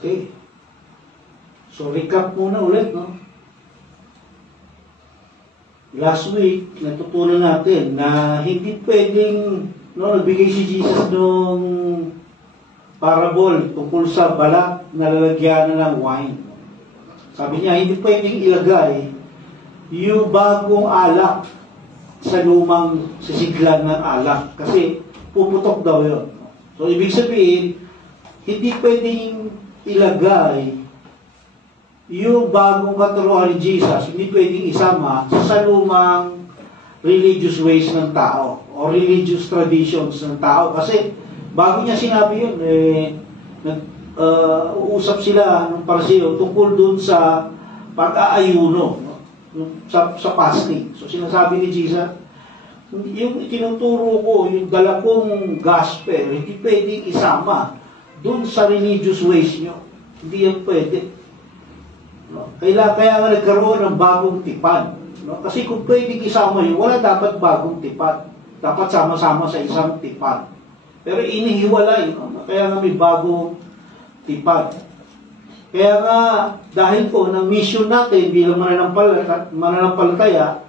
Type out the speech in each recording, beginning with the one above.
Okay. So, recap muna ulit, no? Last week, natutunan natin na hindi pwedeng, no, nagbigay si Jesus ng parable tungkol sa balat na lalagyan ng wine. Sabi niya, hindi pwedeng ilagay yung bagong alak sa lumang sisiglan ng alak kasi puputok daw yun. So, ibig sabihin, hindi pwedeng ilagay yung bagong katuruan ni Jesus, hindi pwedeng isama sa lumang religious ways ng tao o religious traditions ng tao. Kasi bago niya sinabi yun, uusap sila ng Pariseo tungkol dun sa pag-aayuno, no? sa fasting. So sinasabi ni Jesus, yung tinuturo ko, yung dala kong gospel, hindi pwedeng isama dun sa religious ways nyo. Hindi yan pwede. No? Kaya nga nagkaroon ng bagong tipan. No? Kasi kung pwedeng isama yun, wala dapat bagong tipan. Dapat sama-sama sa isang tipan. Pero inihiwalay. No? Kaya nga may bagong tipan. Kaya nga, dahil po, ng mission natin bilang mananampalataya,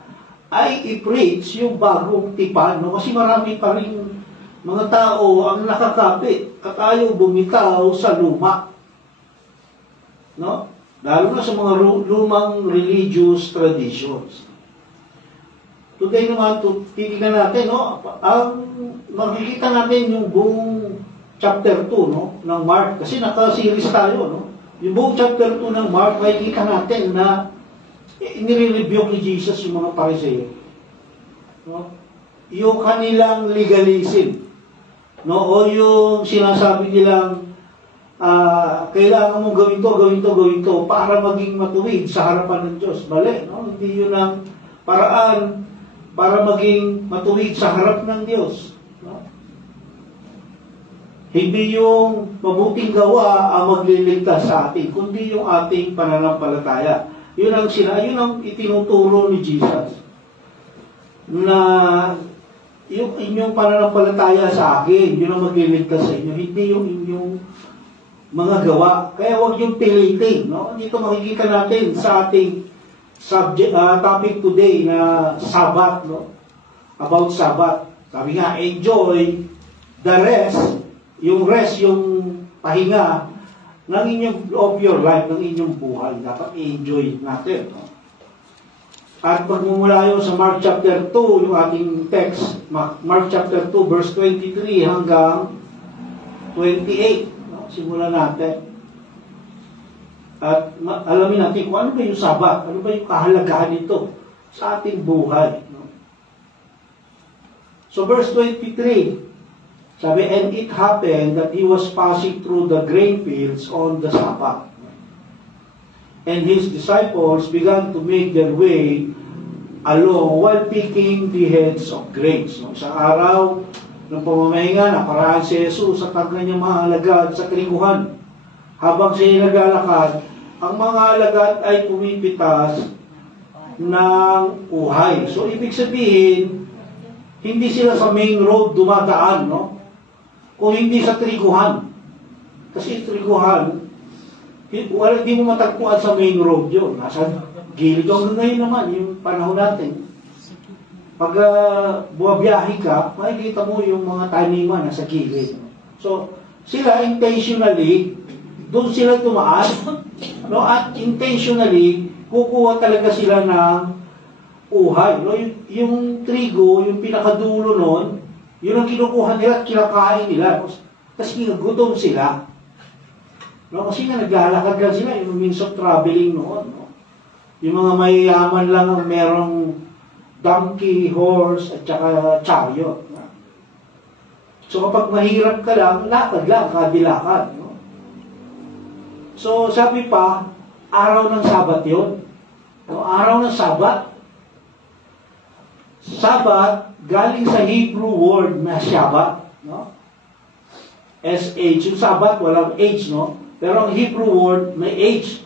ay i-preach yung bagong tipan. No? Kasi marami pa rin mga tao ang nakakapit at ayaw bumitaw sa luma. No? Lalo na sa mga lumang religious traditions. Today naman, titignan natin, no? Makikita natin yung buong chapter 2, no? Ng Mark. Kasi naka-series tayo, no? Yung buong chapter 2 ng Mark, makikita natin na nire-review ni Jesus yung mga Pariseo. No? Yung kanilang legalism. No? O yung sinasabi nilang kailangan mong gawin to para maging matuwid sa harapan ng Diyos. Mali, no? Hindi yun ang paraan para maging matuwid sa harap ng Diyos. No? Hindi yung mabuting gawa ang magliligtas sa atin, kundi yung ating pananampalataya. Yun ang itinuturo ni Jesus. Na yung inyong pananampalataya sa akin, yun ang magliligtas sa inyo. Hindi yung inyong mga gawa. Kaya huwag yung piliting. No? Dito makikita natin sa ating topic today na Sabbath. No? About Sabbath. Sabi nga, enjoy the rest. Yung rest, yung pahinga ng of your life, ng inyong buhay. Dapat i-enjoy natin. No? At pagmumula yun sa Mark chapter 2, yung ating text, Mark chapter 2, verse 23 hanggang 28. Simulan natin. At alamin natin kung ano ba yung Sabat, ano ba yung kahalagahan nito sa ating buhay. No? So verse 23, sabi, and it happened that he was passing through the grain fields on the Sabbath. And his disciples began to make their way along while picking the heads of grapes. No? Isang araw, ng pamamahinga, naparaan si Jesus sa kanyang mga alagad sa triguhan. Habang siya naglalakad, ang mga alagad ay pumipitas ng uhay. So, ibig sabihin, hindi sila sa main road dumadaan, no? Kung hindi sa triguhan. Kasi triguhan, hindi mo matagpuan sa main road yun. Nasa gilid. Hanggang ngayon naman, yung panahon natin. Pag buwabiyahe ka, makikita mo yung mga taniman nasa gilid. So, sila intentionally, doon sila tumaan, no? At intentionally, kukuha talaga sila ng uhay. No? Yung trigo, yung pinakadulo nun, yun ang kinukuha nila at kinakain nila. Kasi gutom sila. No? Kasi nga naglalakad lang sila, yung means of traveling noon. No? Yung mga mayayaman lang ang merong donkey, horse, at saka chariot. No? So kapag mahirap ka lang, lakad lang, kabilakad. No? So sabi pa, araw ng Sabat yun. No? Araw ng Sabat. Sabat, galing sa Hebrew word na Shabbat. No? S-H. Yung Sabat, walang H, no? Pero ang Hebrew word, may H.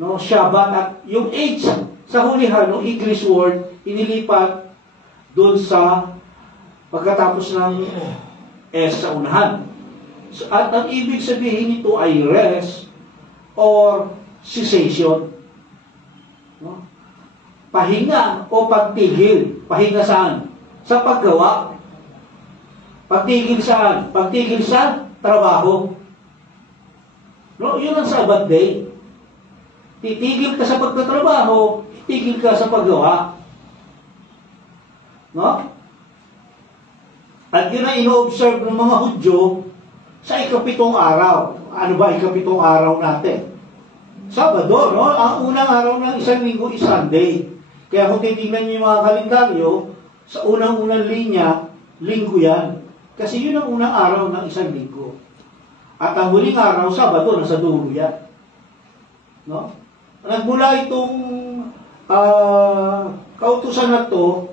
No? Shabbat. At yung H, sa hulihan, no? English word, inilipat doon sa pagkatapos ng S sa unahan. So, at ang ibig sabihin nito ay rest or cessation. No? Pahinga o pagtigil. Pahinga saan? Sa paggawa. Pagtigil saan? Pagtigil sa trabaho. No, yun ang Sabbath day. Titigil ka sa pagtatrabaho, titigil ka sa paggawa. No? At yun ang ino-observe ng mga Hudyo sa ikapitong araw. Ano ba ikapitong araw natin? Sabado, no? Ang unang araw ng isang linggo is Sunday. Kaya kung titignan niyo yung mga kalendaryo, sa unang-unang linya, linggo yan. Kasi yun ang unang araw ng isang linggo. At ang huling araw, Sabado, nasa dulo yan. No? Nagmula itong kautusan na to,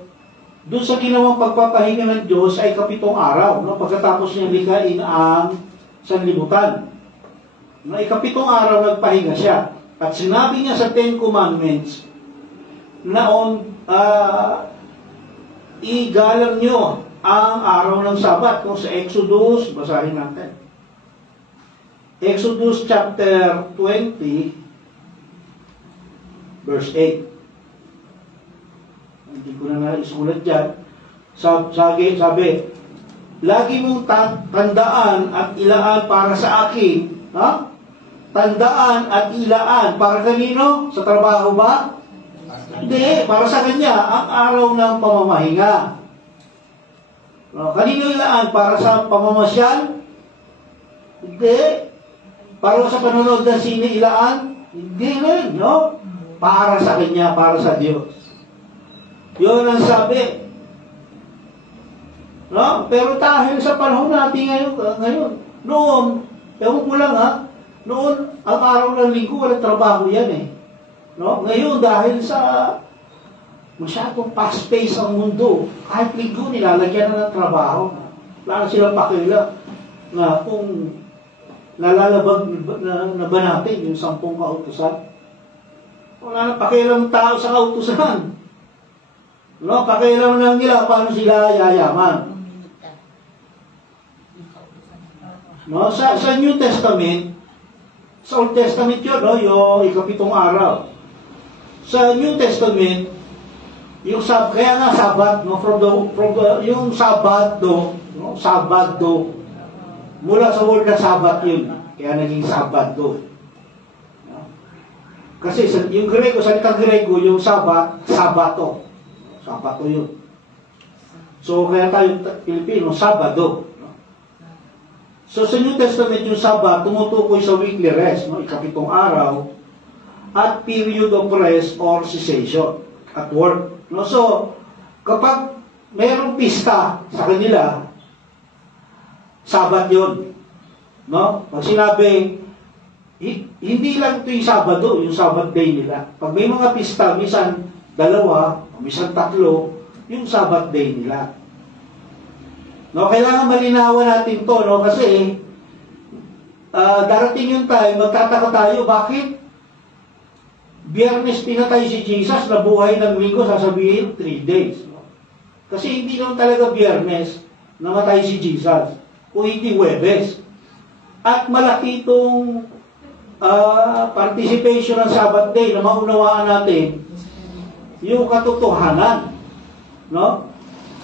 doon sa ginawang pagpapahinga ng Diyos ay kapitong araw, no? Pagkatapos niya likain ang sanlibutan. No, ikapitong araw nagpahinga siya. At sinabi niya sa Ten Commandments na igalang niyo ang araw ng Sabat. Kung sa Exodus, basahin natin. Exodus chapter 20, verse 8. Hindi ko na naisulat dyan. Sabi, lagi mong tandaan at ilaan para sa akin. Ha? Tandaan at ilaan. Para kanino? Sa trabaho ba? Hindi. Para sa kanya, ang araw ng pamamahinga. Kanino ilaan? Para sa pamamasyal? Hindi. Para sa panonood ng sine ilaan? Hindi rin, no? Para sa kanya, para sa Diyos. Yun ang sabi. No? Pero dahil sa panahon natin ngayon, noon, ewan ko lang ha, noon, ang araw ng linggo, walang trabaho yan eh. No? Ngayon, dahil sa masyadong fast-paced ang mundo, kahit linggo, nilalagyan na ng trabaho. Wala na silang pakila na kung nalalabag na ba natin yung 10 kautusan. Wala na pakialam tao sa kautusan. No, pakialam lang nila paano sila yayaman. No, sa New Testament, sa Old Testament yun, no, yung ikapitong araw. Sa New Testament, yung kaya nga Sabat, no, yung Sabado, no, Sabado, mula sa word na Sabat yun, kaya naging Sabado. Kasi yung Grego, salitang Grego, yung Sabat, Sabato. Sabato yun. So, kaya tayo Pilipino, Sabado. No? So, sa New Testament, yung Sabat, tumutukoy sa weekly rest, no? Ikapitong araw, at period of rest or cessation at work. No? So, kapag mayroong pista sa kanila, Sabat yun. No? Pag sinabi, hindi lang ito yung Sabado, yung Sabbath day nila. Pag may mga pista, minsan 2, minsan 3, yung Sabbath day nila. No, kailangan malinawan natin to, no, kasi darating yung time, magtataka tayo, bakit Biyernes pinatay si Jesus, nabuhay ng Linggo, sasabihin 3 days. No? Kasi hindi naman talaga Biyernes namatay si Jesus, kung hindi Huwebes. At malaki itong participation ng Sabbath day na maunawaan natin yung katotohanan, no?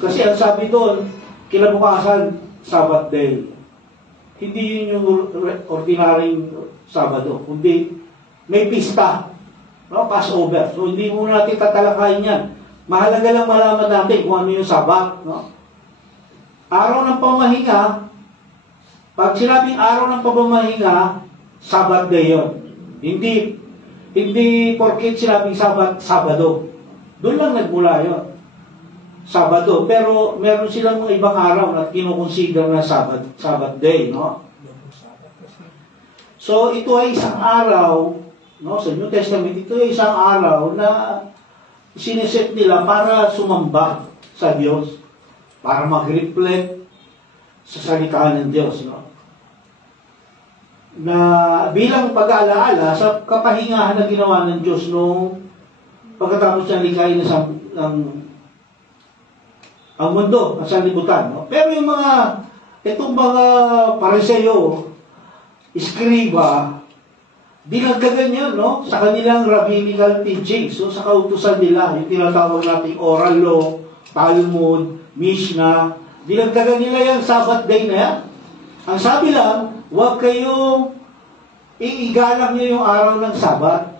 Kasi ang sabi doon, kinabukasan Sabbath day. Hindi yun yung ordinaryong Sabado, kundi may pista, no? Passover. So hindi muna natin tatalakayin yan. Mahalaga lang malaman natin kung ano yung Sabbath, no? Araw ng pamahinga, pag sinabing araw ng pamamahinga, Sabbath day yun. Hindi porket sinabing Sabado. Doon lang nagmula yun. Sabado. Pero meron silang mga ibang araw na kinukonsider na Sabbath day, no? So, ito ay isang araw, no? Sa New Testament, ito ay isang araw na sineset nila para sumamba sa Diyos. Para mag-reflect sa salita ng Diyos, no? Na bilang pag-aalaala sa kapahingahan na ginawa ng Diyos nung pagkatapos niya likayin ang mundo, ang sanlibutan. No? Pero yung itong mga Pariseo, Iskriba, dinagdagan yun, no? Sa kanilang rabbinical teaching. So, sa kautusan nila, yung tinatawag nating oral law, Talmud, Mishnah, dinagdagan nila yung Sabbath day na yan. Ang sabi lang, huwag kayong igalang nyo yung araw ng Sabat.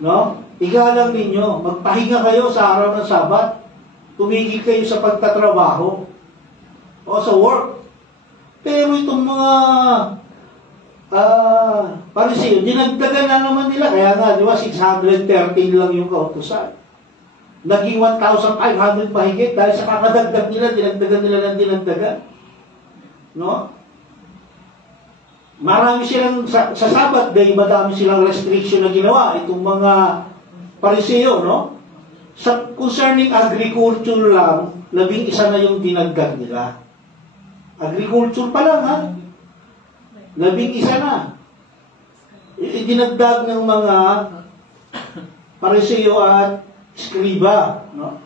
No? Igalang ninyo. Magpahinga kayo sa araw ng Sabat. Tumigil kayo sa pagtatrabaho o sa work. Pero itong mga Pariseo, dinagdagan na naman nila. Kaya nga, di ba, 613 lang yung kautusan. Naging 1,500 mahigit dahil sa kakadagdag nila, dinagdagan nila ng dinagdagan. No? Marami silang, sa Sabbath day, madami silang restriction na ginawa. Itong mga Pariseo, no? Sa concerning agriculture lang, 11 na yung dinagdag nila. Agriculture pa lang, ha? 11 na. Dinagdag ng mga Pariseo at Skriba, no?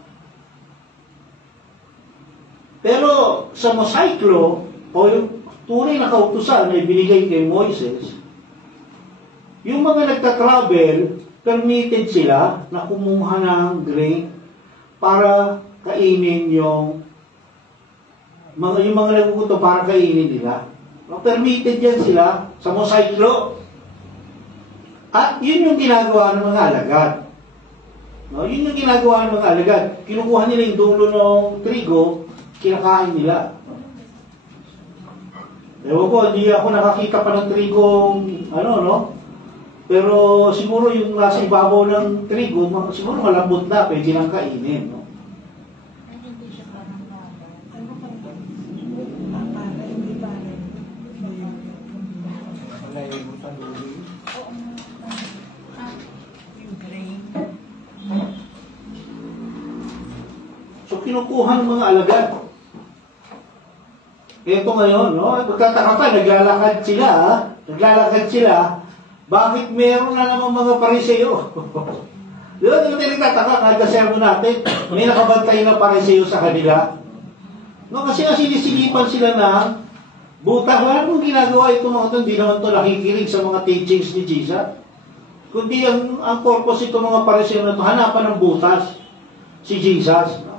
Pero sa Mosaic Law, o yung tunay na kautusan na ibinigay kay Moises, yung mga nagtatravel, permitted sila na kumuha ng grain para kainin yung mga nagugutom para kainin nila. Permitted yan sila sa Mosaic Law. At yun yung ginagawa ng mga alagad. No? Yun yung ginagawa ng mga alagad. Kinukuha nila yung dulo ng trigo, kinakain nila. Ewan ko, hindi ako nakakita pa ng trigong, no? Pero siguro yung nasa ibabaw ng trigo, siguro malambot na, pwede nang kainin, no? Hindi siya parang baba. Ano pa ito? Para hindi ba wala yung tanuli? Oo. Yung grain. So kinukuha ng mga alagad. Ito ngayon, no? Magtataka pa, naglalakad sila, bakit meron na naman mga Pariseo? Di ba, nagtataka, kada sermon natin, may nakabantay na Pariseo sa kanila. No, kasi sinisilipan sila na buta. Wala nung ginagawa ito mga ito, hindi naman ito nakikinig sa mga teachings ni Jesus. Kundi ang purpose ito mga Pariseo na ito, hanapan ng butas si Jesus. No?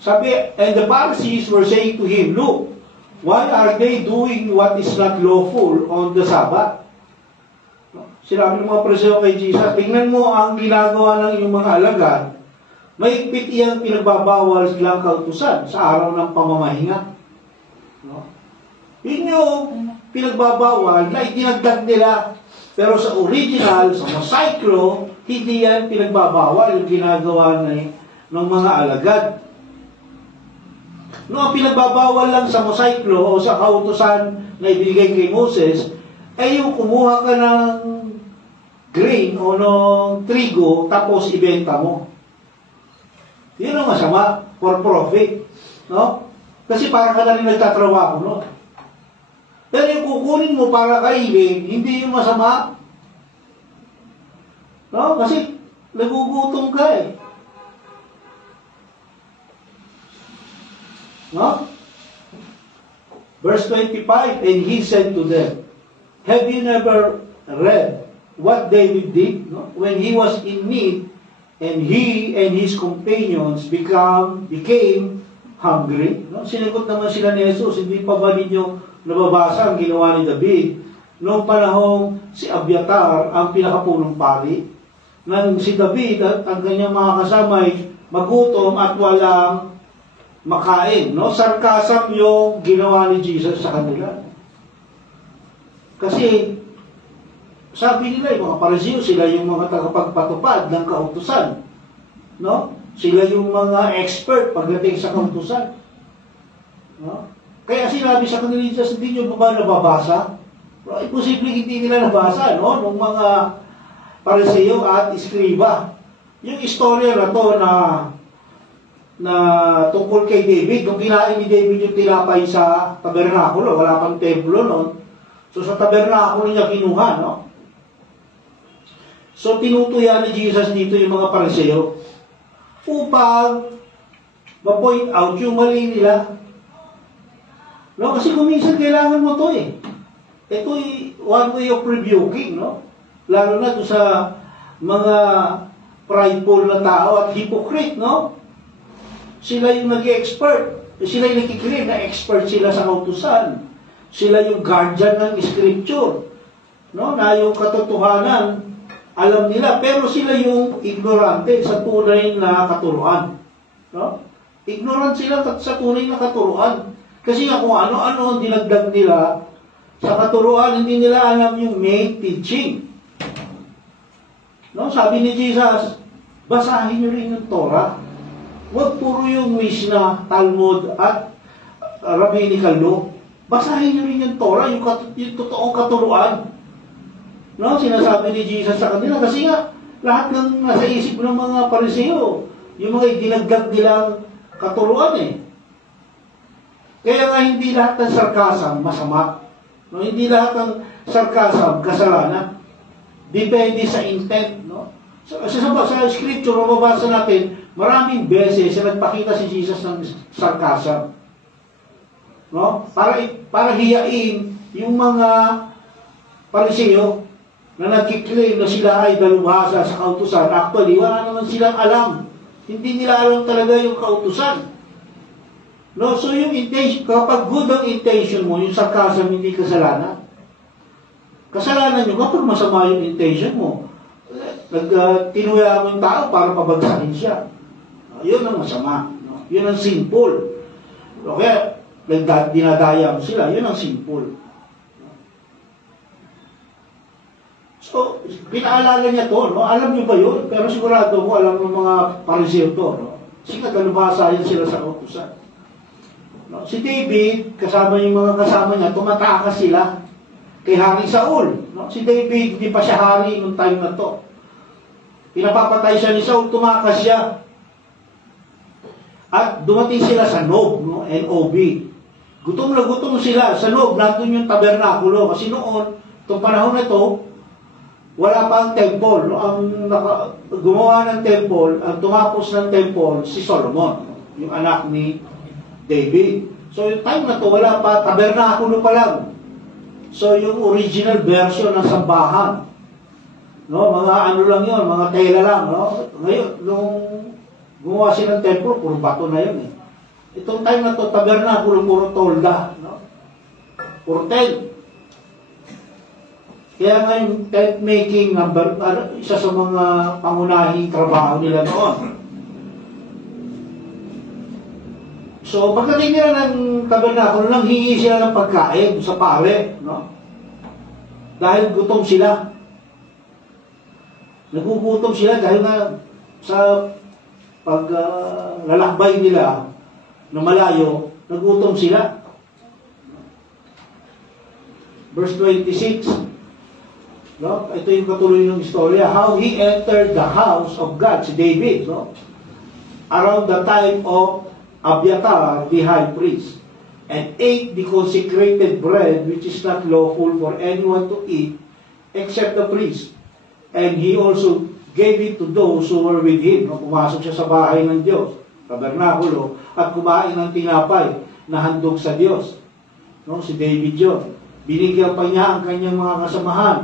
Sabi, and the Pharisees were saying to him, look, why are they doing what is not lawful on the Sabbath? Sinabi ng mga Pariseo kay Jesus, tingnan mo ang ginagawa ng iyong mga alagad, mahigpit iyang pinagbabawal silang kautusan sa araw ng pamamahinga. No? Yun yung pinagbabawal na itinagdag nila, pero sa original, sa Mosaic Law, hindi yan pinagbabawal yung ginagawa ng mga alagad. No, ang pinagbabawal lang sa Mosaic Law o sa kautusan na ibigay kay Moses ay yung kumuha ka ng grain o ng trigo tapos ibenta mo. Yun ang masama, for profit. No? Kasi para ka na rin nagtatrabaho, no? Pero yung kukunin mo para kainin, hindi yung masama. No? Kasi nagugutom ka eh. No? Verse 25, and he said to them, have you never read what David did, no? When he was in need, and he and his companions became hungry? No? Sinagot naman sila ni Jesus, hindi pa ba ninyo nababasa ang ginawa ni David noong panahong si Abiatar ang pinakapunong pari? Nang si David at ang kanyang mga kasama ay magutom at walang makain, no? Sarcasm yung ginawa ni Jesus sa kanila. Kasi sabi nila, yung mga Pariseo, sila yung mga tagapagpatupad ng kautusan, no? Sila yung mga expert pagdating sa kautusan, no? Kaya sinabi sa kanila ni Jesus, hindi nyo ba nababasa? Imposible hindi nila nabasa, no? Nung mga Pariseo at Iskriba. Yung istorya na to na tungkol kay David, nung kinain ni David yung tinapay sa tabernakulo, wala pang templo noon. So sa tabernakulo niya kinuha, no? So tinutuya ni Jesus dito yung mga Pariseo upang ma-point out yung mali nila. No? Kasi kung minsan kailangan mo to eh. Ito'y one way of rebuking, no? Lalo na doon sa mga prideful na tao at hypocrite, no? Sila yung nag-expert. Sila yung nakiklaim na expert sila sa kautusan. Sila yung guardian ng scripture. No? Na yung katotohanan, alam nila. Pero sila yung ignorante sa tunay na katuruan. No? Ignorant sila sa tunay na katuruan. Kasi nga kung ano-ano ang dinagdag nila sa katuruan, hindi nila alam yung main teaching. No? Sabi ni Jesus, basahin nyo rin yung Torah. Huwag puro yung Mishnah, Talmud, at Rabbinical law. Basahin nyo rin yung Torah, yung totoong katuruan. No? Sinasabi ni Jesus sa kanila. Kasi nga, lahat ng nasa isip ng mga Pariseo, yung mga dinagdag nilang katuruan eh. Kaya nga hindi lahat ng sarcasm masama. No? Hindi lahat ng sarcasm kasalanan. Depende sa intent. No? Sa scripture, mababasa natin, maraming beses na nagpakita si Jesus ng sarcasm. No? Para hiyain yung mga Pariseo na nagkiklaim na sila ay dalubhasa sa kautusan. Actually, wala naman silang alam. Hindi nila alam talaga yung kautusan. No? So yung intention, kapag good ang intention mo, yung sarcasm hindi kasalanan. Kasalanan nyo kapag masama yung intention mo. Tinuya mo yung tao para pabagsakin siya. Yun ang masama. No? Yun ang sinful. Okay? Dinadaya mo sila. Yun ang sinful. So, pinaalala niya to. No? Alam niyo ba yun? Pero sigurado ko alam ng mga Pariseo to. No? Sikat dalubhasa yan sila sa kautusan. No? Si David, kasama yung mga kasama niya, tumatakas sila kay Hari Saul. No? Si David, hindi pa siya hari nung time na to. Pinapapatay siya ni Saul, tumakas siya. At dumating sila sa Nob, no? N-O-B. Gutom na gutom sila. Sa Nob, nandun yung tabernakulo. Kasi noon, itong panahon na ito, wala pa ang temple. No? Ang gumawa ng temple, ang tumapos ng temple, si Solomon, no? Yung anak ni David. So, yung time na to, wala pa, tabernakulo pa lang. So, yung original version ng sambahan, no, mga ano lang yun, mga tela lang, no? Ngayon, nung gumawa siya ng templo, puro bato na yun eh. Itong time na to, tabernakulo, puro tolda, no? Puro tent. Kaya nga yung tent making, isa sa mga pangunahing trabaho nila noon. So, pagdating nila ng tabernakulo, nanghingi sila ng pagkain sa pare, no? Dahil gutom sila. Nagugutom sila dahil nga sa paglalakbay nila na malayo, nagutom sila. Verse 26, no? Ito yung katuloy ng istorya. How he entered the house of God, si David, no? Around the time of Abiathar, the high priest, and ate the consecrated bread, which is not lawful for anyone to eat, except the priest. And he also gave it to those who were with him. Pumasok siya sa bahay ng Diyos, tabernakulo, at kumain ng tinapay na handog sa Diyos. No? Si David yun. Binigyan pa niya ang kanyang mga kasamahan.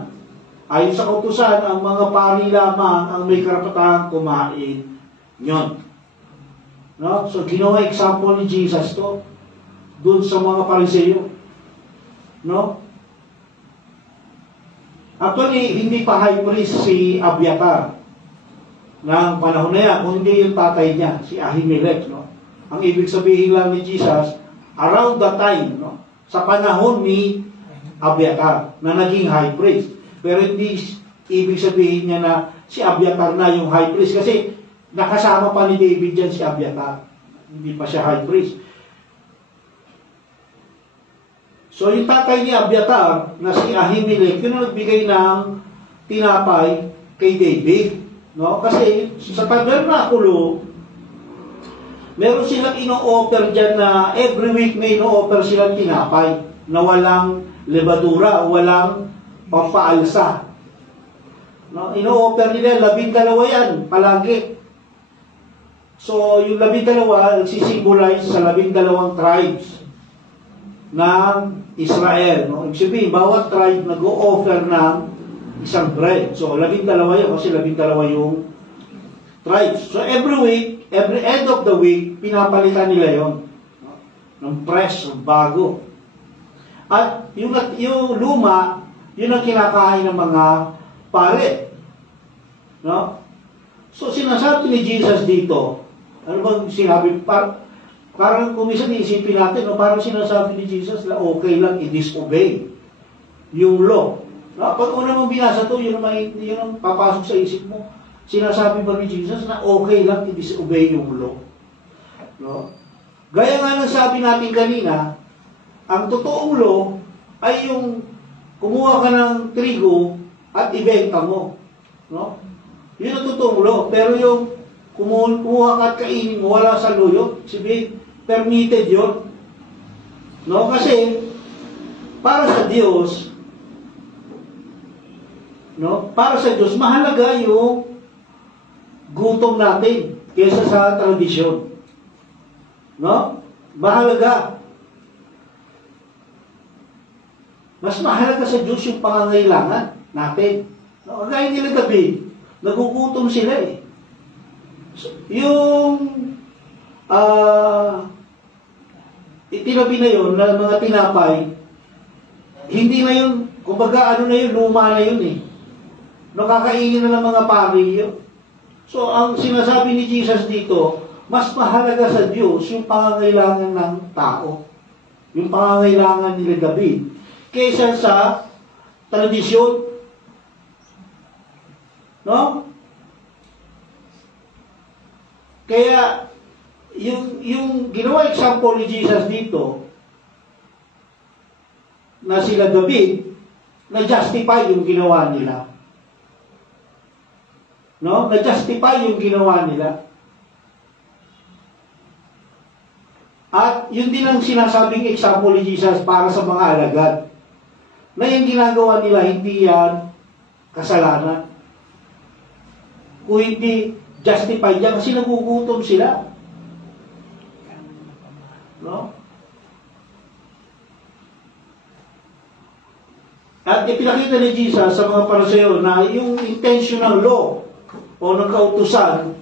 Ayon sa kautusan, ang mga pari lamang ang may karapatang kumain yun. No? So, ginawa example ni Jesus to dun sa mga Pariseo. No? Actually, hindi pa high priest si Abiathar ng panahon na yan, kung hindi yung tatay niya, si Ahimelech. No? Ang ibig sabihin lang ni Jesus, around the time, no? Sa panahon ni Abiathar na naging high priest. Pero hindi ibig sabihin niya na si Abiathar na yung high priest kasi nakasama pa ni David dyan si Abiathar. Hindi pa siya high priest. So, yung tatay ni Abiathar, na si Ahimelech, yun ang nagbigay ng tinapay kay David. No? Kasi sa tabernakulo, meron silang ino-offer dyan na every week may ino-offer silang tinapay na walang lebadura, walang pampaalsa. No? Ino-offer nila, 12 yan, palagi. So, yung 12, nagsisimbolize sa 12 tribes. ng Israel. No? Ibig sabihin, bawat tribe nag-o-offer ng isang bread. So, 12 yun kasi 12 yung tribes. So, every week, every end of the week, pinapalitan nila yon, no? Ng fresh, ng bago. At yung luma, yun ang kinakain ng mga pare. No? So, sinasabi ni Jesus dito, ano bang sinabi? Parang kumisan iisipin natin, no? Parang sinasabi ni Jesus na okay lang i-disobey yung law. No? Pag una mong binasa to, yun ang papasok sa isip mo. Sinasabi ba ni Jesus na okay lang i-disobey yung law? No? Gaya nga ng sabi natin kanina, ang totoong law ay yung kumuha ka ng trigo at ibenta mo. No? Yun ang totoong law. Pero yung kumuha ka at kainin mo, wala sa law yun. Sabihin, permitted yun. No? Kasi, para sa Diyos, no? Para sa Diyos, mahalaga yung gutom natin kaysa sa tradisyon. No? Mahalaga. Mas mahalaga sa Diyos yung pangangailangan natin. No? Gaya nila David, nagugutom sila eh. So, yung itinabi na yun na mga tinapay, hindi na yun, kumbaga ano na yun, luma na yun eh. Nakakainin na ng mga pari yun. So, ang sinasabi ni Jesus dito, mas mahalaga sa Diyos yung pangangailangan ng tao. Yung pangangailangan ni David. Kaysa sa tradisyon. No? Kaya, yung ginawa example ni Jesus dito, na sila David, na-justify yung ginawa nila. No? Na-justify yung ginawa nila. At yun din ang sinasabing example ni Jesus para sa mga alagad. Na yung ginagawa nila, hindi yan kasalanan. Kung hindi justified yan, kasi nagugutom sila. No? At ipinakita ni Jesus sa mga Pariseo na yung intentional law o ng kautusan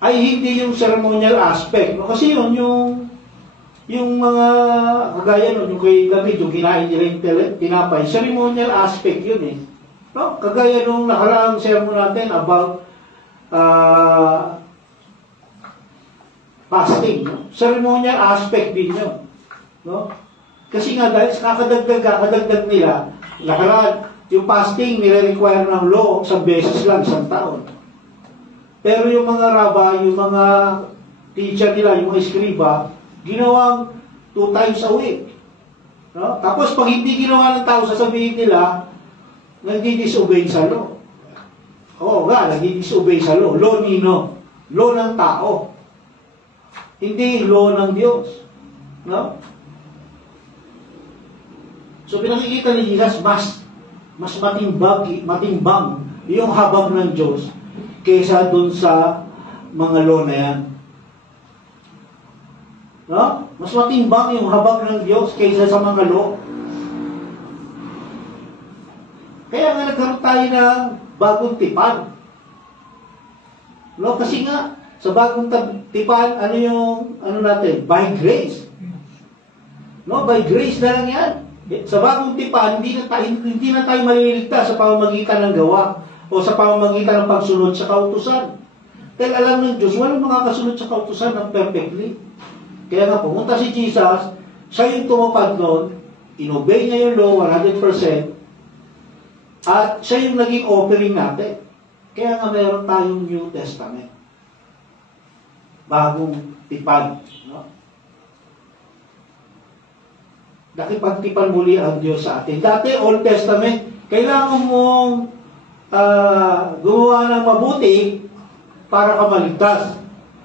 ay hindi yung ceremonial aspect. No? Kasi yun, yung mga kagaya nun, yung kay David, yung kinain nila yung tinapay, ceremonial aspect yun eh. No? Kagaya nung nakaraang sermon natin about fasting. No? Ceremonial aspect din yun. No? Kasi nga dahil kakadagdag nila, nakaraan, yung fasting nire-require ng law sa beses lang, isang taon. Pero yung mga rabbi, yung mga teacher nila, yung mga eskriba, ginawang 2 times a week. No? Tapos pag hindi ginawa ng tao, sasabihin nila, nagdi-disobey sa law. Oo nga, nagdi-disobey sa law. Law nino? Law ng tao. Hindi law ng Diyos. No? So pinakikita ni Jesus, mas matimbang yung habag ng Diyos kaysa dun sa mga law na yan. No? Mas matimbang yung habag ng Diyos kaysa sa mga law. Kaya nga nagkaroon tayo ng bagong tipan. No? Kasi nga, sa bagong tipan, ano natin? By grace. No? By grace na lang yan. Sa bagong tipan, hindi na tayo maliligtas sa pamamagitan ng gawa o sa pamamagitan ng pagsunod sa kautusan. Dahil alam ng Diyos, walang makakasunod sa kautusan ng perfectly. Kaya nga, pumunta si Jesus, siya yung tumupad nun, inobey niya yung law 100%, at siya yung naging offering natin. Kaya nga mayroon tayong New Testament. Bagong tipan. No? Nakipagtipan muli ang Diyos sa atin. Dati, Old Testament, kailangan mong gumawa ng mabuti para ka maligtas.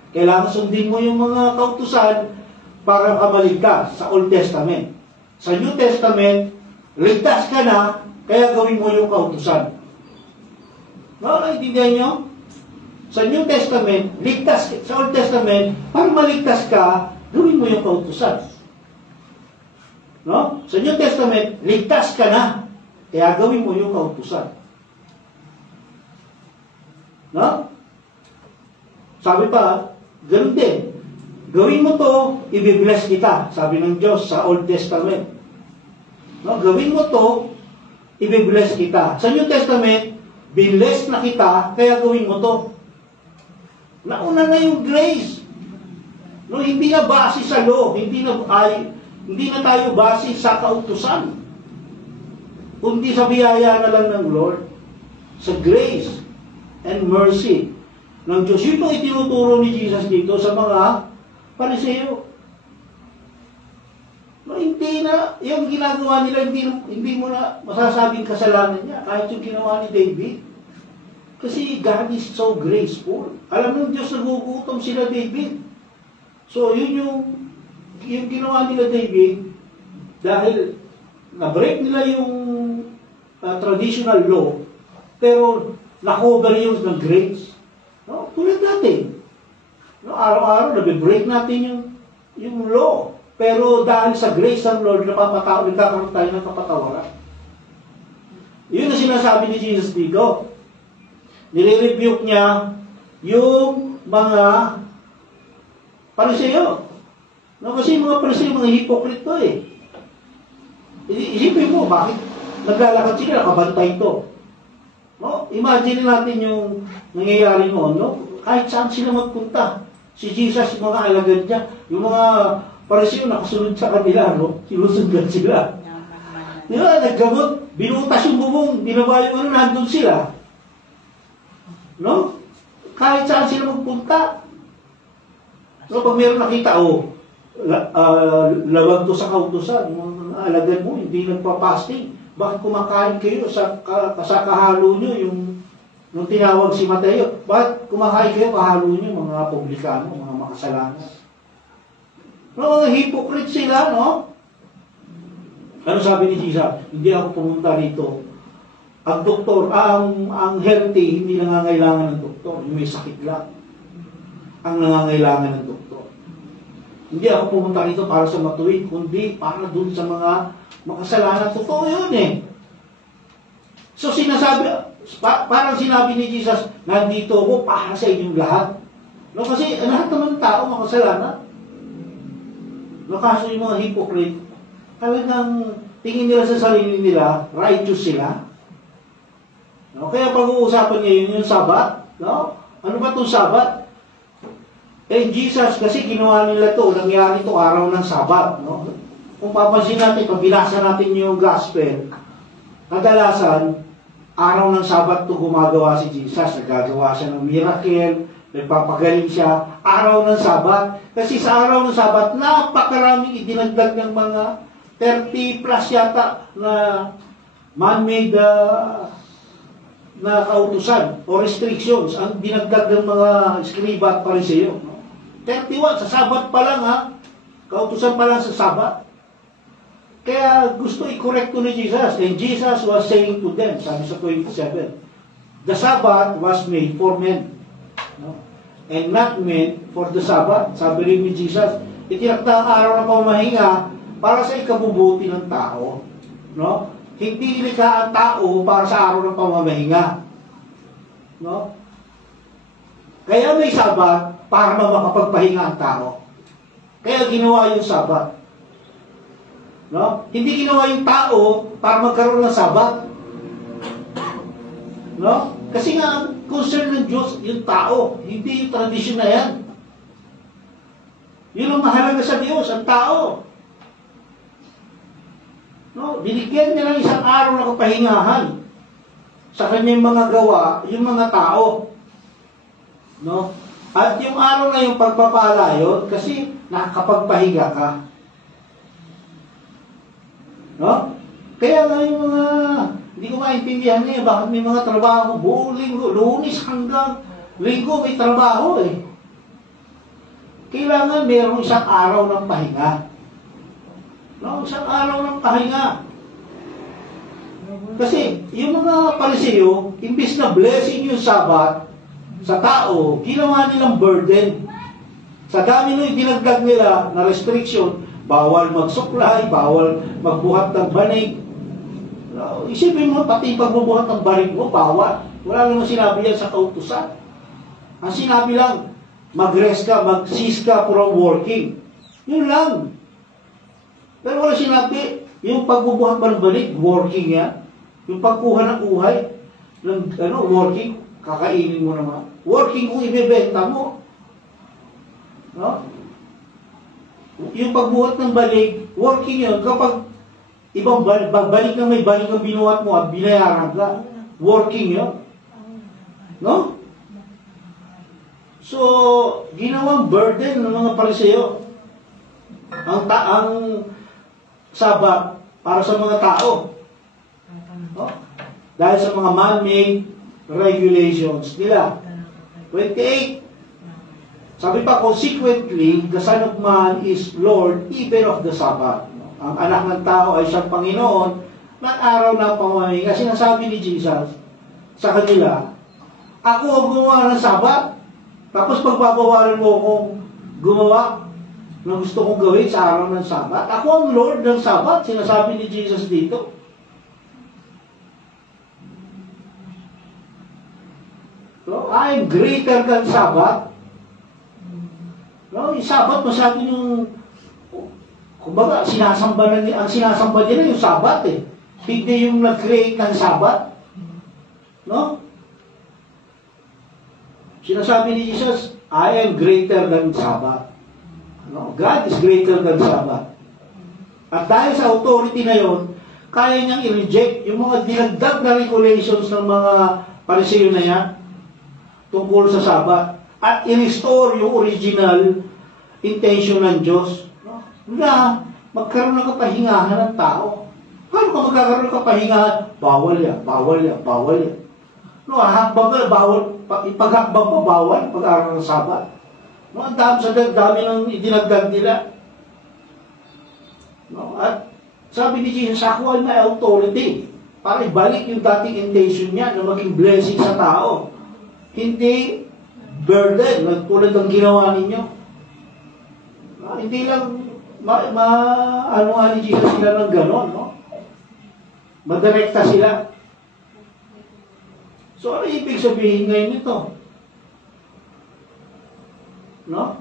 Kailangan sundin mo yung mga kautusan para ka maligtas sa Old Testament. Sa New Testament, ligtas ka na, kaya gawin mo yung kautusan. Naintindihan nyo? Sa New Testament, ligtas sa Old Testament, para maligtas ka, gawin mo yung kautusan. No? Sa New Testament, ligtas ka na. Kaya gawin mo yung kautusan. No? Sabi pa, ganun din. Gawin mo to, ibibless kita. Sabi ng Diyos sa Old Testament. No? Gawin mo to, ibibless kita. Sa New Testament, binless na kita, kaya gawin mo to. Nauna na yung grace. No, hindi na base sa law, hindi na tayo base sa kautusan. Kundi sa biyaya na lang ng Lord, sa grace and mercy ng Diyos. Yun yung itinuturo ni Jesus dito sa mga Pariseo. No, hindi na, yung ginagawa nila, hindi mo na masasabing kasalanan niya, kahit yung ginawa ni David. Kasi God is so graceful. Alam ng Diyos, nagugutom sila David. So, yun yung ginawa nila David, dahil na-break nila yung traditional law, pero na-cover yun ng grace. No? Tulad natin. No? Araw-araw, nabe-break natin yung law. Pero dahil sa grace ng Lord, nagkakaroon tayo ng kapatawaran. Yun ang sinasabi ni Jesus dito. Nire-rebuke niya yung mga Pariseo. No, kasi mga Pariseo, mga hipokrito eh. Isipin mo, bakit naglalakad sila, nakabantay ito? No? Imagine natin yung nangyayari noon, no? Kahit saan sila magpunta. Si Jesus, yung mga alagad niya, yung mga Pariseo nakasunod sa kanila, no? Sinusundan sila. Di ba, naggamot, binutas yung bubong, binaba yung nandun sila. No? Kahit saan sila magpunta. So, pag meron nakita, lawag to sa kautusan, yung mga alagad mo, hindi nagpa-fasting. Bakit kumakain kayo sa kahalo nyo, yung tinawag si Mateo? Bakit kumakain kayo, kahalo nyo, mga publikano, mga makasalanan? No, mga hypocrite sila, no? Ano sabi ni Jesus? Hindi ako pumunta rito. Ang doktor, ang healthy, hindi nangangailangan ng doktor. Yung may sakit lang ang nangangailangan ng doktor. Hindi ako pumunta rito para sa matuwid, kundi para dun sa mga makasalanan. Totoo yun eh. So parang sinabi ni Jesus, nandito ako para sa inyong lahat. No, kasi lahat naman tao makasalanan. No, kaso yung mga hypocrite, talagang tingin nila sa sarili nila, righteous sila. No, kaya pag-uusapan ngayon yung Sabat, no? Ano ba itong Sabat? Jesus, kasi ginawa nila to, nangyari to araw ng Sabat, no? Kung papansin natin, pag binasa natin yung Gospel, kadalasan, araw ng Sabat to gumagawa si Jesus. Nagagawa siya ng miracle, nagpapagaling siya, araw ng Sabat. Kasi sa araw ng Sabat, napakaraming idinagdag ng mga 30 plus yata na man-made na kautusan o restrictions ang dinagdag ng mga Skriba at Pariseo. 31, sa Sabat pa lang ha. Kautusan pa lang sa Sabat. Kaya gusto i-correct ko ni Jesus. And Jesus was saying to them, sabi sa 27, the Sabbath was made for men. No? And not meant for the Sabbath. Sabi rin ni Jesus, itinakda ang araw ng pamahinga para sa ikabubuti ng tao. No? Hindi nilikha ang tao para sa araw ng pamamahinga. No? Kaya may Sabat para makapagpahinga ang tao. Kaya ginawa yung Sabat. No? Hindi ginawa yung tao para magkaroon ng Sabat. No? Kasi nga, ang concern ng Diyos, yung tao, hindi yung tradisyon na yan. Yun ang mahalaga sa Diyos, ang tao. No? Binigyan niya ng isang araw na kapahingahan sa kanyang mga gawa, yung mga tao. No? At yung araw na yung pagpapala yun, kasi nakakapagpahinga ka. No? Kaya nga yung mga, hindi ko maintindihan niya, bakit may mga trabaho, buong linggo, Lunes hanggang Linggo may trabaho eh. Kailangan mayroong isang araw ng pahinga. No? Isang araw ng pahinga. Kasi yung mga Pariseo, imbis na blessing yung Sabat sa tao, ginawa nilang burden. Sa dami nung dinagdag nila na restriction, bawal magsuklay, bawal magbuhat ng banig. Isipin mo, pati pagbubuhat ng banig mo, bawal. Wala naman sinabi yan sa kautusan. Ang sinabi lang, mag-rest ka, mag-cease ka from working. Yun lang. Pero wala sinabi, yung pagbubuhat ng banig, working yan. Yung pagkuha ng uhay, ng working, kakainin mo naman. Working kung ibebenta mo. No? Yung pagbuhat ng banig, working yun. Kapag ibang balik na may balik ang binuhat mo at binayaran ka, working yun. No? So, ginawang burden ng mga Pariseo ang Sabat para sa mga tao. No? Dahil sa mga man-made regulations nila. 28. Sabi pa, consequently, the Son of Man is Lord even of the Sabbath. Ang anak ng tao ay siyang Panginoon ng araw ng pamamahinga. Kasi nasabi ni Jesus sa kanila, ako ang gumawa ng Sabat, tapos pagbabawalan mo akong gumawa na gusto kong gawin sa araw ng Sabat. Ako ang Lord ng Sabat, sinasabi ni Jesus dito. So, I am greater than Sabat. No, yung Sabat, masabi yung, kumbaga, ang sinasamba nila yung Sabat eh. Hindi yung nag-create ng Sabat. No? Sinasabi ni Jesus, I am greater than Sabat. No? God is greater than Sabat. At dahil sa authority na yon, kaya niyang i-reject yung mga dinagdag na regulations ng mga Pariseo na yan tungkol sa Sabat at i-restore yung original intention ng Diyos na magkaroon ng kapahingahan ng tao. Paano ka magkakaroon ng kapahingahan? Bawal yan, bawal yan, bawal yan. No, hakbang ka, bawal, ipaghakbang pa, bawal, pag-aaral ng Sabat. No, ang dami ng idinagdag nila. No, at sabi ni Jesus, ako ay may authority para ibalik yung dating intention niya na maging blessing sa tao. Hindi burden, tulad ng ginawa ninyo. No, hindi lang ano ni Jesus sila ng ganon, no? Madirekta sila. So, ano ibig sabihin ngayon nito? No?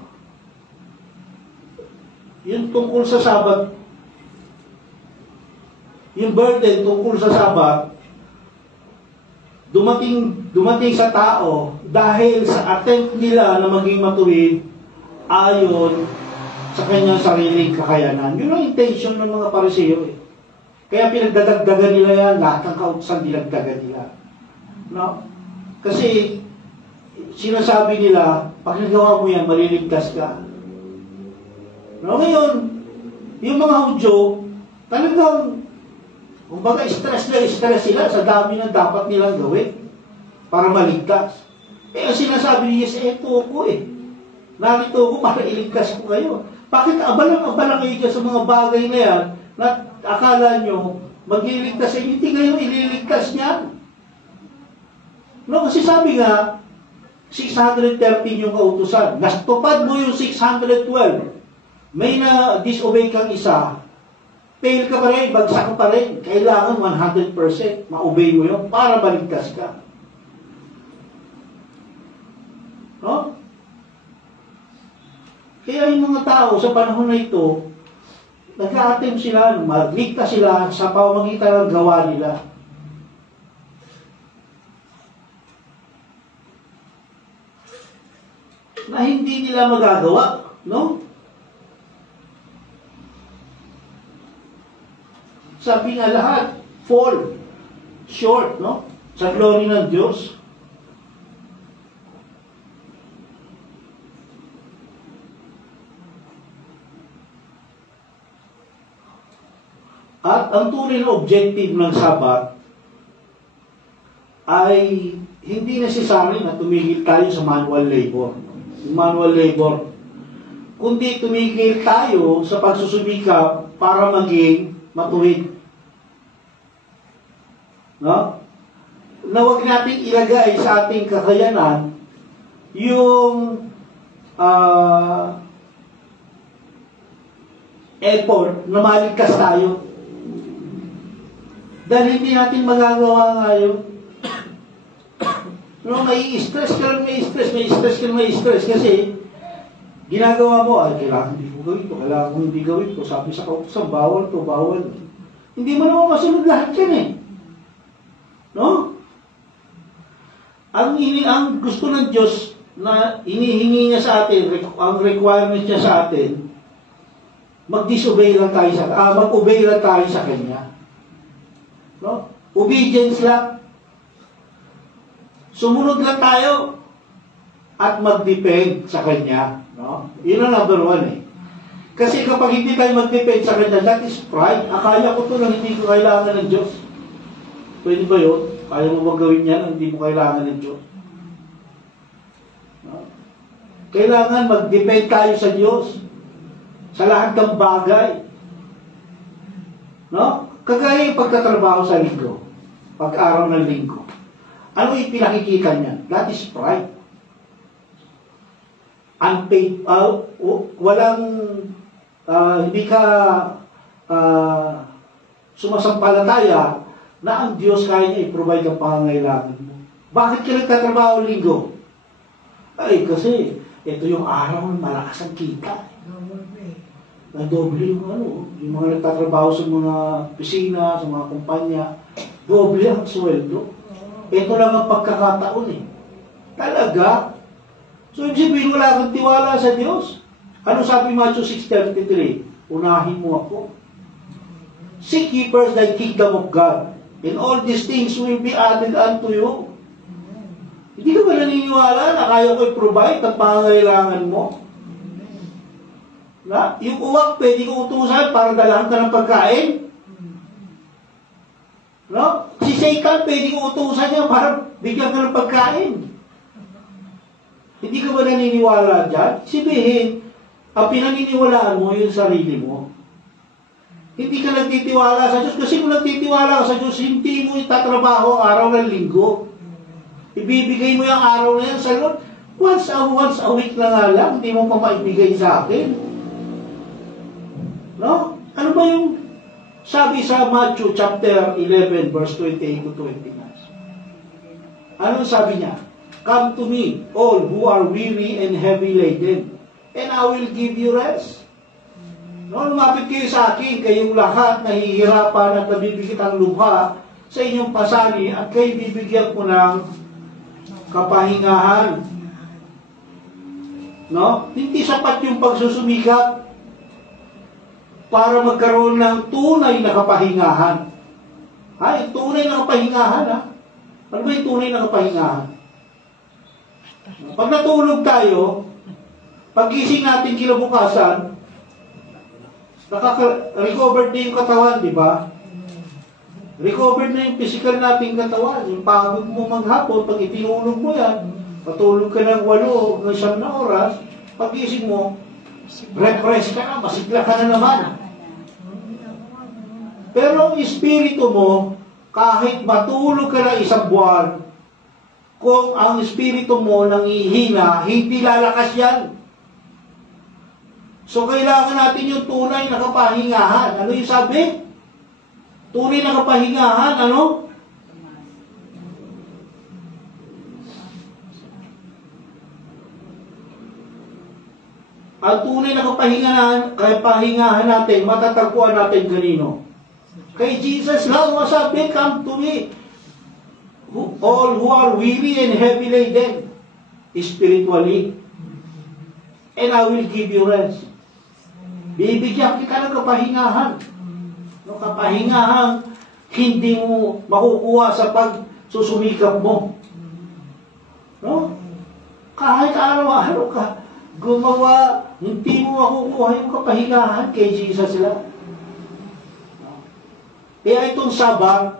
Yung tungkol sa Sabat, yung burden tungkol sa Sabat, dumating sa tao dahil sa attempt nila na maging matuwid ayon sa kanyang sariling kakayanan. Yun ang intention ng mga Pariseo eh. Kaya pinagdadagdagan nila yan, lahat ng kautusan dinagdagan nila. No? Kasi sinasabi nila, pag nagawa mo yan, maliligtas ka. No? Ngayon, yung mga Hudyo, talagang, kumbaga, stress sila sa dami ng dapat nilang gawin para maligtas. Eh, ang sinasabi niya, eto ko eh. Narito ko para iligtas ko kayo. Bakit abalang-abala kayo sa mga bagay na yan na akala nyo magliligtas sa inyo? Hindi kayo ililigtas niyan. No, kasi sabi nga, 613 yung kautusan. Nastupad mo yung 612. May na-disobey kang isa, fail ka pa rin, bagsak ka pa rin. Kailangan 100% ma-obey mo yun para baligtas ka. No? Kaya yung mga tao sa panahon na ito, nag-a-attempt sila, magligtas sila sa pamamagitan ng gawa nila. Na hindi nila magagawa, no? Sabi nga lahat, fall short, no? Sa glory ng Diyos. At ang tunay na objective ng Sabat ay hindi necessary na tumigil tayo sa manual labor. Manual labor. Kundi tumigil tayo sa pagsusumikap para maging matuwid. No? Na huwag natin ilagay sa ating kakayanan yung effort na maligtas tayo. Dahil hindi natin magagawa nga yun. No, may stress ka lang, may stress ka lang, may stress. Kasi, ginagawa mo, kailangan hindi ko gawin to, kailangan ko hindi gawin to. Sabi sa kautusan, bawal to, bawal. Hindi mo naman masunod lahat yan eh. No? Ang gusto ng Diyos na inihingi niya sa atin, ang requirement niya sa atin, mag-disobey lang tayo mag-obey lang tayo sa Kanya. No? Obedience lang. Sumunod lang tayo at mag-depend sa Kanya. No? Yun ang number one eh. Kasi kapag hindi tayo mag-depend sa Kanya, that is pride. Akala ko to lang hindi ko kailangan ng Diyos. Pwede ba yun? Kaya mo magawin yan, hindi mo kailangan ng Diyos. No? Kailangan mag-depend tayo sa Diyos. Sa lahat ng bagay. No? Kagaya yung pagtatrabaho sa linggo. Pag-araw ng linggo. Ano yung pinakikita niya? That is pride. Unpaid, walang, hindi ka sumasampalataya na ang Diyos kaya niya i-provide ang pangangailangan mo. Bakit ka nagtatrabaho linggo? Ay, kasi ito yung araw ng malakas ang kita. Doble yung yung mga nagtatrabaho sa mga opisina, sa mga kumpanya, doble ang sweldo. Ito lang ang pagkakataon eh. Talaga? So, ibig wala kang tiwala sa Diyos. Ano sabi Matthew 6:33? Unahin mo ako. Seek ye first thy kingdom of God, and all these things will be added unto you. Hindi ka ba naniniwala na kaya ko i-provide ang pangangailangan mo? Na, yung uwak, pwede ko utusan para dalahan ka ng pagkain. No? Si Satan, pwede ko utusan niya para bigyan ka ng pagkain. Hindi ka ba naniniwala dyan? Sabihin, ang pinaniniwalaan mo yung sarili mo. Hindi ka nagtitiwala sa Diyos. Kasi kung nagtitiwala ka sa Diyos, hindi mo itatrabaho ang araw ng linggo. Ibibigay mo yung araw na yan sa Lord. Once a week na nga lang, hindi mo pa maibigay sa akin. No? Ano ba yung sabi sa Matthew chapter 11 verse 28 to 29? Ano sabi niya? Come to me, all who are weary and heavy laden, and I will give you rest. No, lumapit kayo sa akin, kayong lahat nahihirapan at nabibigit ang lubha sa inyong pasani at kayo bibigyan ko ng kapahingahan. No? Hindi sapat yung pagsusumikap para magkaroon ng tunay na kapahingahan. Ay, tunay na kapahingahan, ha? Ano ba yung tunay na kapahingahan? Pag natulog tayo, pag-gising natin kinabukasan, recovered na yung katawan, di ba? Recovered na yung physical nating katawan. Yung pagod mo maghapon, pag itinulog mo yan, patulog ka ng 8 hanggang 9 na oras, pag-gising mo, refresh ka na, masigla ka na naman. Pero ang espiritu mo, kahit matulog ka na 1 buwan, kung ang espiritu mo nangihina, hindi lalakas yan. So, kailangan natin yung tunay na kapahingahan. Ano yung sabi? Tunay na kapahingahan, ano? Ang tunay na kapahingahan natin, matatagpuan natin kanino? Kay Jesus lang, masabi, come to me. All who are weary and heavy laden, spiritually, and I will give you rest. Bibigyan kita ng kapahingahan. No, kapahingahan hindi mo makukuha sa pagsusumikap mo. No? Kahit araw-araw ka gumawa, hindi mo makukuha yung kapahingahan kay Jesus lang. Kaya itong Sabat,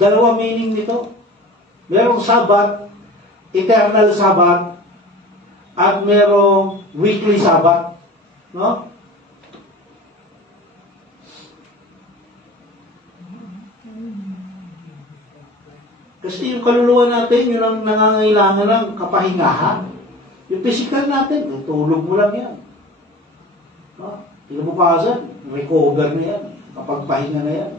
2 meaning nito. Merong Sabat, eternal Sabat, at merong weekly Sabat. No? Kasi yung kaluluwa natin, yun ang nangangailangan ng kapahingahan. Yung physical natin, tulog mo lang yan. No? Kinabukasan, recover na yan. Kapag pahinga na yan.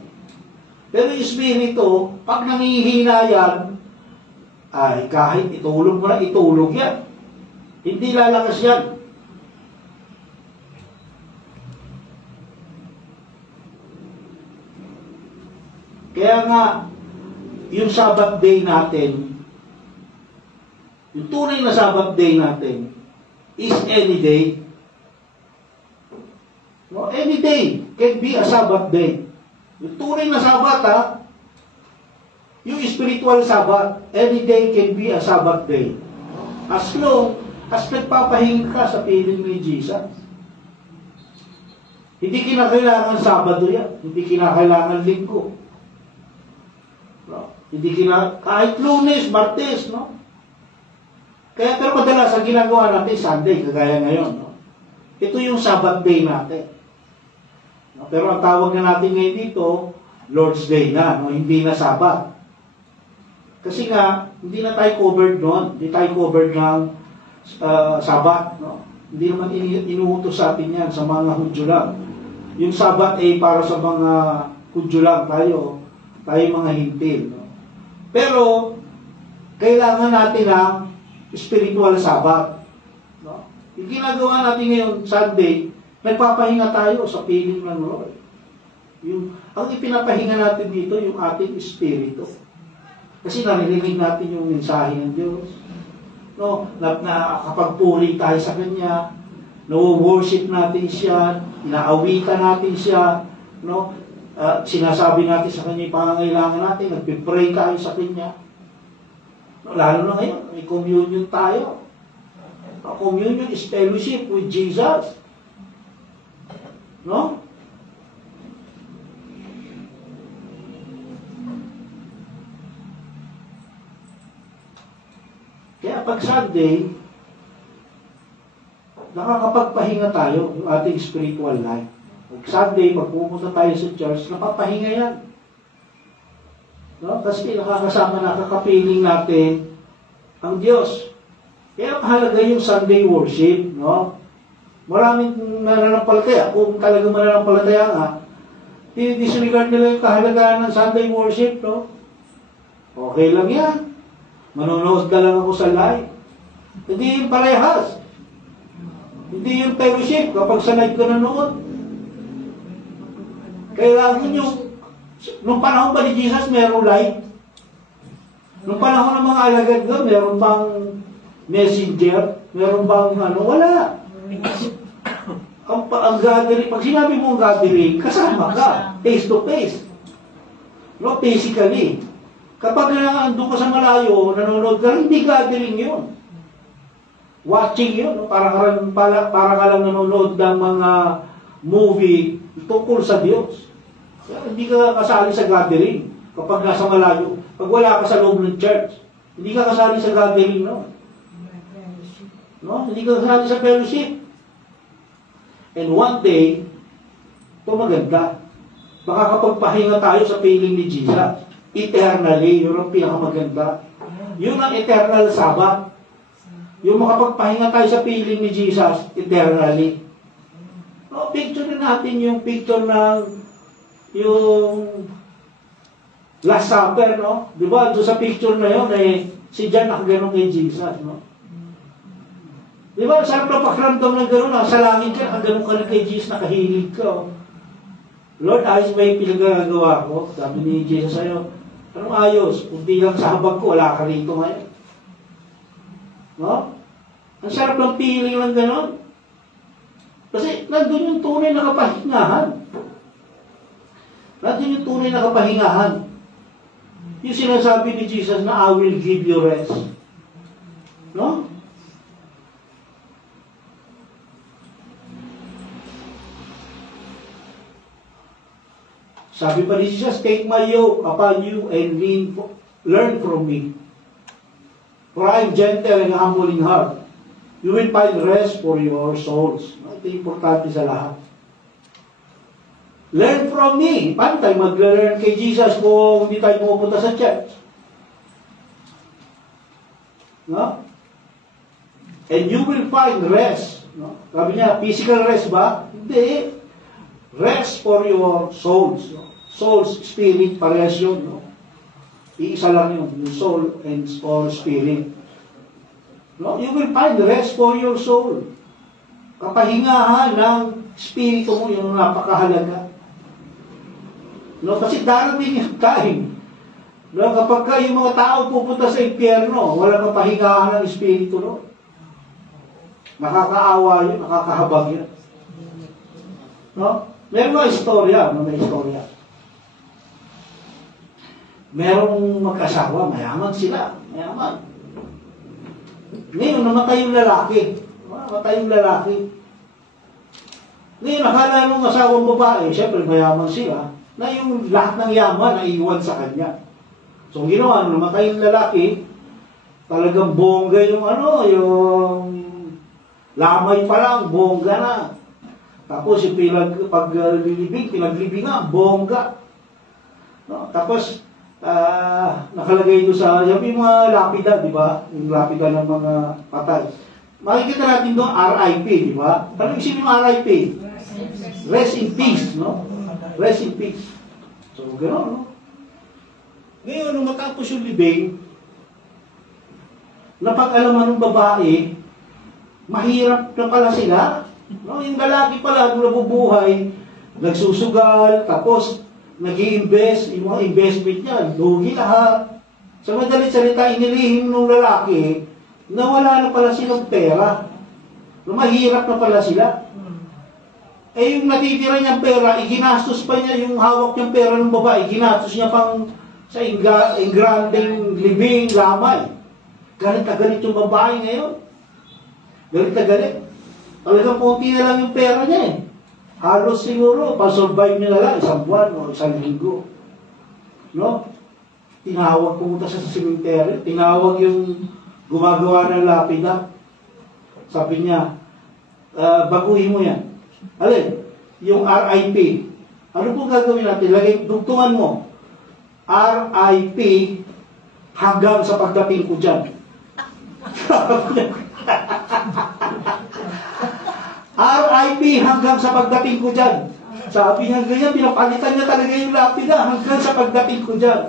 Pero yung spirito, pag nangihina yan, ay kahit itulog mo na, itulog yan. Hindi lalakas yan. Kaya nga, yung Sabbath day natin, yung tunay na Sabbath day natin, is any day. No, any day can be a Sabbath day. Yung tunay na Sabbath, ha? Yung spiritual Sabbath, any day can be a Sabbath day. As long as nagpapahinga ka sa piling ni Jesus. Hindi kinakailangan Sabado yan. Hindi kinakailangan Linggo. No? Kahit Lunes, Martes, no? Kaya pero madalas ang ginagawa natin Sunday, kagaya ngayon, no? Ito yung Sabbath day natin. No? Pero ang tawag na natin ngayon dito, Lord's Day na, no? Hindi na Sabbath. Kasi nga, hindi na tayo covered noon. Hindi tayo covered ng Sabbath. No? Hindi naman inuutos sa atin yan, sa mga Hudyo lang. Yung Sabbath ay para sa mga Hudyo lang tayo mga hintil. No? Pero, kailangan natin ang spiritual Sabbath. No? Yung ginagawa natin ngayon, Sunday, nagpapahinga tayo sa piling ng Lord. Ang ipinapahinga natin dito, yung ating espiritu. Kasi naririnig natin yung mensahe ng Diyos. No? Nakakapagpuri tayo sa Kanya. No-worship natin siya. Inaawitan natin siya. No? Sinasabi natin sa Kanya yung pangangailangan natin. Nagpipray tayo sa Kanya. No? Lalo na ngayon, may communion tayo. Communion is fellowship with Jesus. No? Kaya pag Sunday, nakakapagpahinga tayo yung ating spiritual life. Pag Sunday, pag pumunta tayo sa church, napapahinga yan. No? Kasi nakakapiling natin ang Diyos. Kaya mahalaga yung Sunday worship. No? Maraming mananampalataya. Kung talagang mananampalataya nga, disregard nila yung kahalagaan ng Sunday worship. No? Okay lang yan. Manonood ka lang ako sa live. Hindi yung parehas. Hindi yung fellowship kapag sa live ka nanood. Kailangan yung, nung panahon ba ni Jesus, merong live? Nung panahon ng mga alagad doon, meron bang messenger? Meron bang wala. Ang gathering, pag sinabi mo ang gathering, kasama ka, face to face. No, physically. Kapag andun ka sa malayo, nanonood ka, hindi gathering yun. Watching yun. No? Para ka lang nanonood ng mga movie tungkol sa Diyos. Kaya hindi ka kasali sa gathering kapag nasa malayo. Pag wala ka sa loob ng church, hindi ka kasali sa gathering, no? No? Hindi ka kasali sa fellowship. And one day, ito maganda. Makakapagpahinga tayo sa piling ni Jesus. Eternally, yun ang pinakamaganda. Yun ang eternal Sabbath. Yung makapagpahinga tayo sa piling ni Jesus, eternally. No, picture natin yung picture ng yung Last Supper, no? Di ba? Doon sa picture na yun, si John nakaganon kay Jesus, no? Di ba? Sarap na pakiramdam ng gano'n, sa langit ka, nakaganon ka na kay Jesus, nakahilig ka, oh. Lord, ayos ba yung pinagagawa ko? Sabi ni Jesus sa'yo, anong ayos? Kung di lang sa habag ko, wala ka rito ngayon. No? Ang sarap ng feeling ng gano'n. Kasi nandun yung tunay na kapahingahan. Nandun yung tunay na kapahingahan. Yung sinasabi ni Jesus na, I will give you rest. No? Sabi pa ni Jesus, take my yoke upon you and learn from me. For I am gentle and humble in heart. You will find rest for your souls. Ito importante sa lahat. Learn from me. Paano tayo mag-learn kay Jesus kung hindi tayo pupunta sa church? No? And you will find rest. No? Sabi niya, physical rest ba? Hindi. Rest for your souls. No? Souls, spirit, parehas yun. No? Iisa lang yun, yung soul and or spirit. No? You will find rest for your soul. Kapahingahan ng spirito mo, yung napakahalaga. No? Kasi darating yung time. No? Kapag yung mga tao pupunta sa impyerno, walang kapahingahan ng spirito. No? Nakakaawa yun, nakakahabag yun. No? Meron mga istorya, may istorya. Merong mag-asawa, mayaman sila, mayaman. Ngayon, namatay yung lalaki. Namatay yung lalaki. Ngayon, akala nung asawang babae, siyempre mayaman sila, na yung lahat ng yaman na iwan sa kanya. So, ginawa, namatay yung lalaki, talagang bongga yung yung lamay pa lang, bongga na. Tapos yung pinaglibing nga, bongga. No? Tapos, nakalagay doon sa, yung mga lapida, di ba? Yung lapida ng mga patay. Makikita natin doon, RIP, di ba? Paano isipin yung RIP? Rest in peace, no? Rest in peace. So, gano'n, no? Ngayon, nung matapos yung libing, napag-alaman ng babae, mahirap na pala sila. No, yung lalaki pala, nung nabubuhay, nagsusugal, tapos nag-i-invest, yung mga investment niya, lugi lahat. Sa madalit salita, inilihim ng lalaki na wala na pala silang pera. No, mahirap na pala sila. Eh yung natitira niyang pera, iginastos pa niya yung hawak niyang pera ng babae, ginastos niya pang sa ingranding living lamay. Galit na galit yung babae ngayon. Galit na galit. Talagang konti na lang yung pera niya eh. Halos siguro, pa-survive niya na lang, isang buwan o isang linggo. No? Tinawag, pumunta siya sa cemetery, tinawag yung gumagawa ng lapida. Sabi niya, baguhin mo yan. Alin? Yung RIP. Ano po gagawin natin? Lagay, dugtungan mo. RIP hanggang sa pagdating ko dyan. RIP hanggang sa pagdating ko dyan. Sabi niya ganyan, pinapalitan niya talaga yung lapida hanggang sa pagdating ko dyan.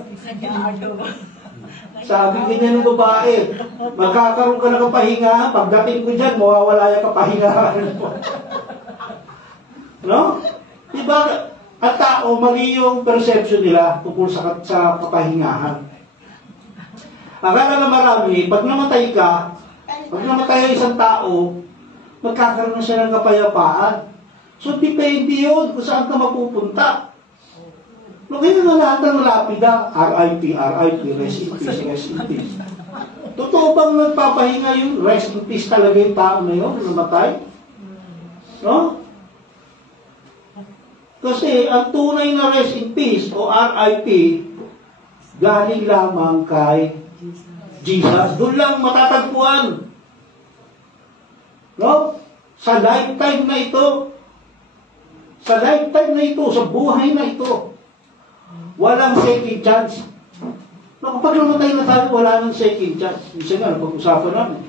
Sabi ganyan ng babae, magkakaroon ka ng kapahingahan, pagdating ko dyan, mawawala yung kapahingahan mo. No? Diba, at tao, mali yung perception nila tungkol sa kapahingahan. Akala na marami, pag namatay ka, pag namatay isang tao, magkakaroon na siya ng kapayapaan. So, depende yun kung saan ka mapupunta. No, kaya nga lahat ng lapida, RIP, rest in peace, rest in peace. Totoo bang nagpapahinga yung rest in peace talaga yung tao na yun, namatay? No? Kasi ang tunay na rest in peace o RIP, galing lamang kay Jesus. Doon lang matatagpuan. No? Sa lifetime na ito, sa buhay na ito, walang second chance. No, kapag namatay na tayo, wala nang second chance. Minsan nga, pag-usapan namin.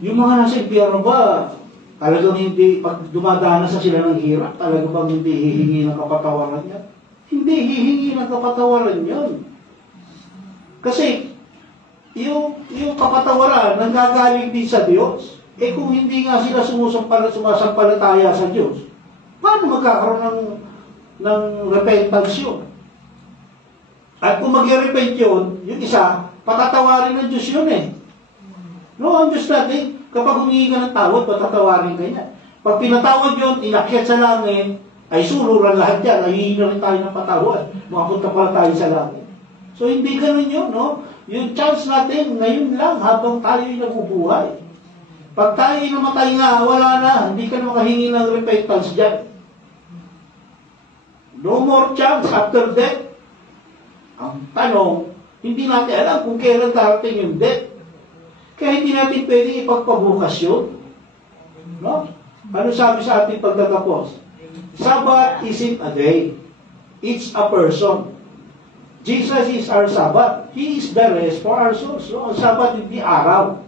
Yung mga nasa impyerno ba, talagang hindi, pag dumadanas na sila ng hirap, talagang bang hindi hihingi ng kapatawaran yan? Hindi hihingi ng kapatawaran yan. Kasi, yung kapatawaran, nanggagaling din sa Diyos. Eh kung hindi nga sila sumasampalataya sa Diyos, paano magkakaroon ng repentance yun? At kung mag-repent yun, yung isa, patatawarin ng Diyos yun eh. No, ang Diyos natin, kapag humingi ka ng tawad, patatawarin ka niya. Pag pinatawad yun, inakyat sa langit, ay suluran lahat yan, ay hihingi rin tayo ng patawad. Makapunta pala tayo sa langit. So hindi ganun yun, no? Yung chance natin, ngayon lang, habang tayo'y nabubuhay. Pag tayo namatay nga, wala na. Hindi ka na makahingi ng repentance dyan. No more chance after death. Ang tanong, hindi natin alam kung kailan darating yung death. Kaya hindi natin pwedeng ipagpabukas yun. No? Ano sabi sa ating pagtatapos? Sabbath isn't a day. It's a person. Jesus is our Sabbath. He is the rest for our souls. No? Ang Sabbath hindi araw.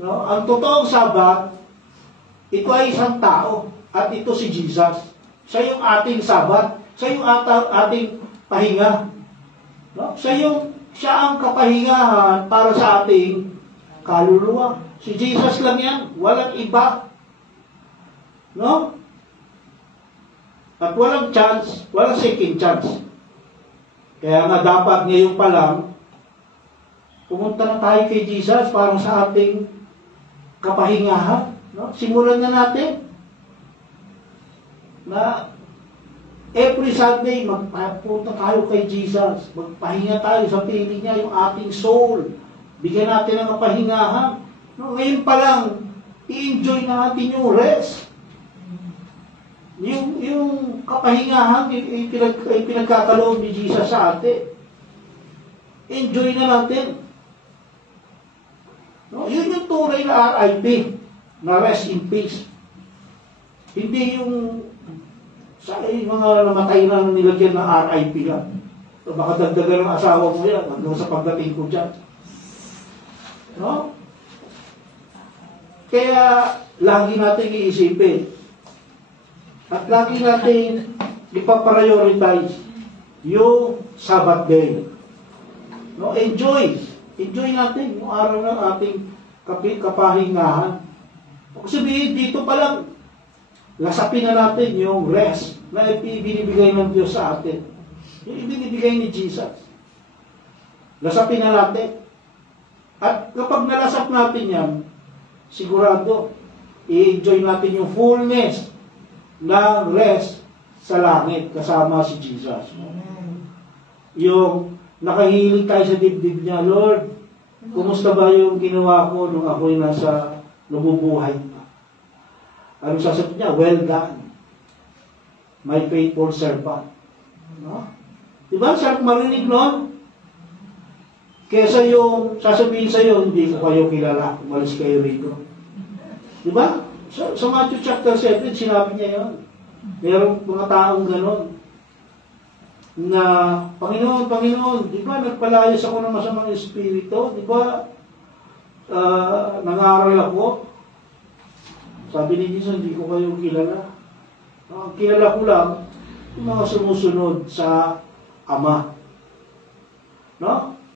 No? Ang totoong Sabbath, ito ay isang tao at ito si Jesus. Siya yung ating sabat. Siya yung ating pahinga. No? Siya ang kapahingahan para sa ating kaluluwa. Si Jesus lang yan. Walang iba. No? At walang chance. Walang second chance. Kaya nga dapat ngayon pa lang, pumunta na tayo kay Jesus para sa ating kapahingahan. No? Simulan na natin na every Sunday, magpunta tayo kay Jesus. Magpahinga tayo sa piling niya, yung ating soul. Bigyan natin ng kapahingahan. No, ngayon pa lang, i-enjoy natin yung rest. Yung kapahingahan, pinagkakaloob ni Jesus sa atin. Enjoy na natin. No, yun yung tunay na RIP, na rest in peace. Hindi yung sa mga namatay na nilagyan ng RIP lang. So, baka dagdagan ng asawa mo yan hanggang sa pagdating ko dyan. No? Kaya, lagi natin iisipin. At lagi natin ipaprioritize yung Sabbath day. No? Enjoy. Enjoy natin yung araw ng ating kapahingahan. Kasi dito pa lang, lasapin na natin yung rest na ibinibigay ng Diyos sa atin. Yung ibinibigay ni Jesus. Lasapin na natin. At kapag nalasap natin yan, sigurado, i-enjoy natin yung fullness ng rest sa langit kasama si Jesus. Yung nakahilig tayo sa dibdib niya, Lord, kumusta ba yung ginawa ko nung ako'y nasa nabubuhay pa? Anong sasabihin niya? Well done, my faithful servant. No? Diba? Sarap marinig nun? Kesa yung sasabihin sa'yo, hindi ko kayo kilala, umalis kayo rito. Diba? Sa Matthew chapter 7, sinabi niya yun. Merong mga taong gano'n na, Panginoon, Panginoon, di ba nagpalayas ako ng masamang espiritu? Di ba nangaral ako? Sabi ni Jesus, hindi ko kayo kilala. Ang kilala ko lang, yung mga sumusunod sa Ama. No?